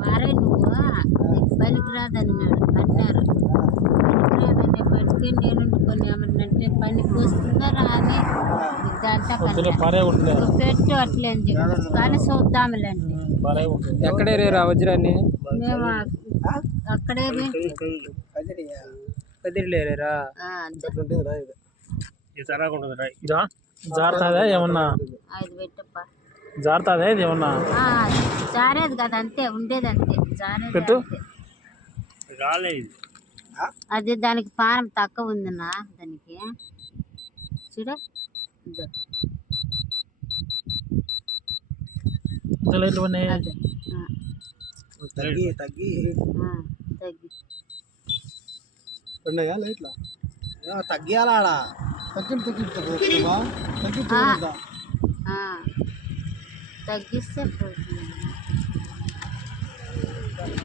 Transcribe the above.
మారే నువ్వు నీకు పనికిరాదన్నాడు అన్నారు. పనికిరాదనే బట్టి నేను కొన్ని ఏమన్నంటే పనికి వస్తుందా రాని దాంట్లో పెట్టు అట్లే అని చెప్పి కానీ చూద్దాములేండి. ఎక్కడే రేరా వజ్రాన్ని మేము అక్కడే కదిరిలేరా జారుతుందా ఏమన్నా? అది పెట్టప్ప జారుతుందా ఇది ఏమన్నా? జారేది కదా, అంతే ఉండేది, అంతే జారేది పెట్టు. అది దానికి పానం తక్కువ ఉందన్నా దానికి చూడ తగ్గి తగ్గి తగ్గియాలా తగ్గిస్తే పోతుంది.